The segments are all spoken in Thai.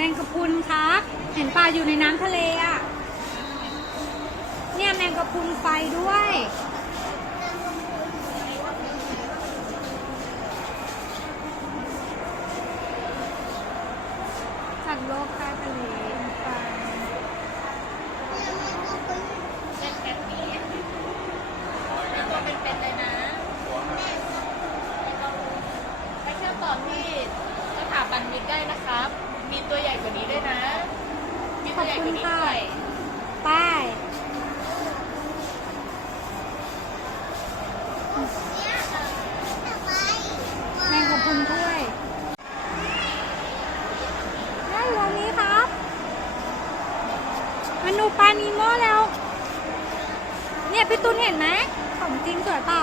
มงกะพรุนครับ เห็นปลาอยู่ในน้ำทะเลอ่ะเนี่ยแมงกะพรุนไฟด้วยสัตว์โลกใต้ทะเลปลาเป็นแบบนี้เป็นตัวเป็นๆเลยนะไปเที่ยวต่อที่สถาบันมิตรได้นะครับ มีตัวใหญ่กว่านี้ด้วยนะ มีตัวใหญ่กว่านี้ด้วย ป้ายแมงกะพรุนถ้วยได้อยู่ตรงนี้ครับมาดูปลานีโม่แล้ว เนี่ยพี่ตุ้นเห็นไหมของจริงสวยเปล่า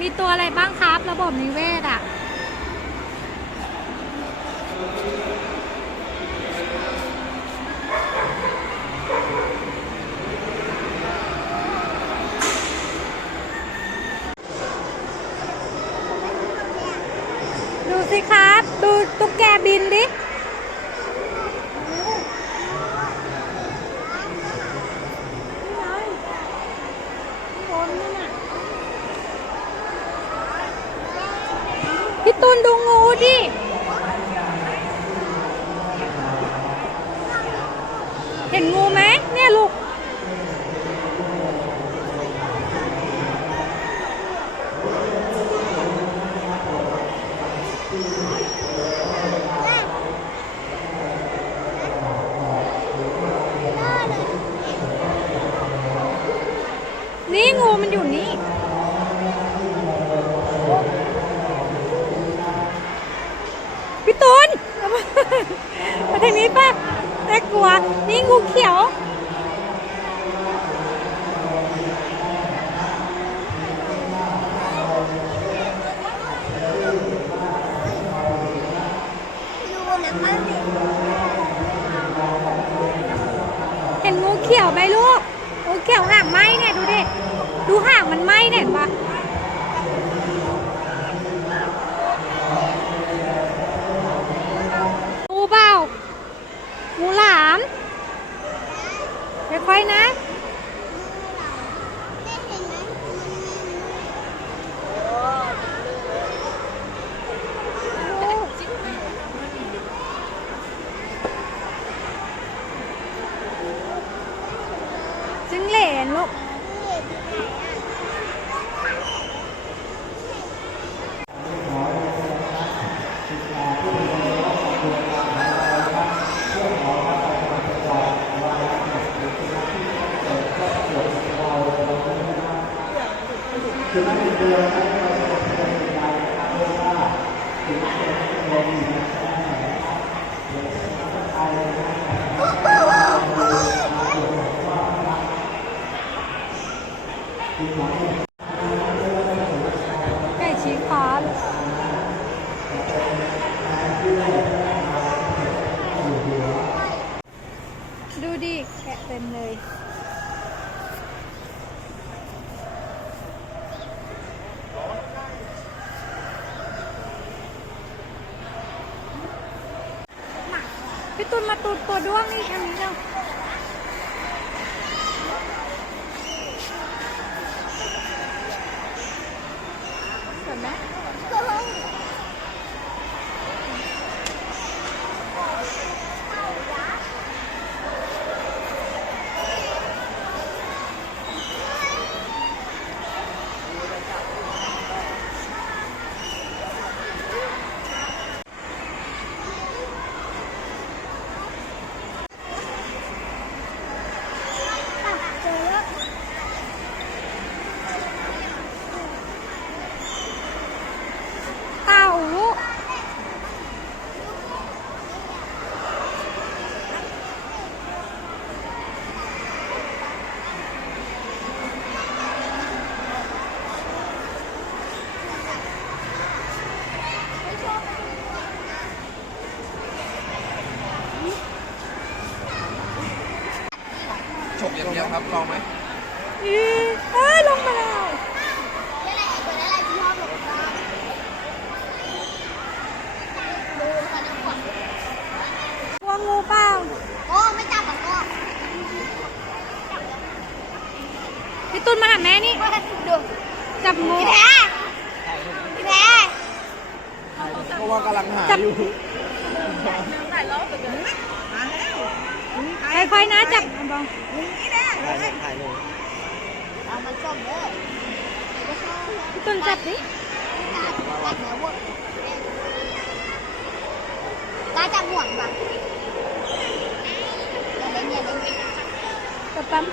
มีตัวอะไรบ้างครับระบบนิเวศอ่ะดูสิครับดูตุ๊กแกบินดิพี่ตูนดูงูดิเห็นงูไหมเนี่ยลูกนี่งูมันอยู่นี่พี่ตูนมาทางนี้ป่ะน่ากลัวนี่งูเขียวเห็นงูเขียวไหมลูกงูเขียวหางไหมเนี่ยดูดิดูหางมันไหมเนี่ยเห็นปะงูเปล่างูหลามค่อยๆนะจิ้งเหลนลูกไก่ชี้ฟ้าดูดิแกะเต็มเลยพี่ตุนมาตูดตัวด้วงนี่อันนี้เนาะเห็นไหม เดี๋ยวครับลองไหม เอ้ยลงมาแล้ว ได้อะไรอีกได้อะไรที่ชอบหลบซ่อนดูกันนะขวัญ กลัวงูเปล่า โอ้ไม่จับมันก็ พี่ตุนมาหาแม่นี่ ดู จับงู พี่แพ้พี่แพ้ เพราะว่ากำลังหาอยู่ ค่อยๆนะจับบอก ถ่ายเลย เอามันส้มเด้อ พี่ตุนจับดิ กัดเนื้อวัวกล้าจับห่วงปะอย่าเล่นอย่าเล่น จับปั๊ม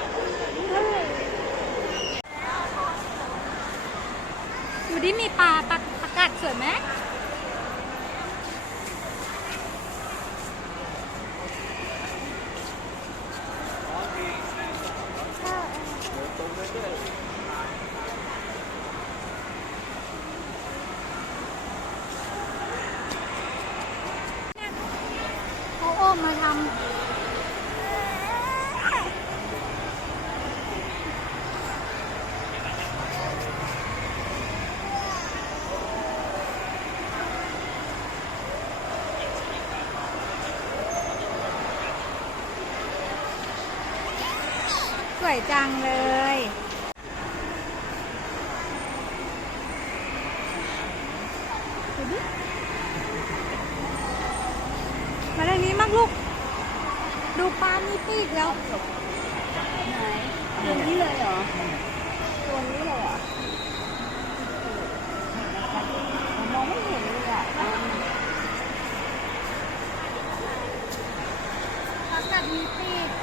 ดูดิมีปลาประกาศสวยไหมเขาโอ้มมาทำสวยจังเลยดูดิมาทางนี้มากลูก ดูปลามีปีกแล้ว ไหนตัวนี้เลยเหรอตัวนี้เลยเหรอมองไม่เห็นเลยอ่ะ ปลากัดมีปีก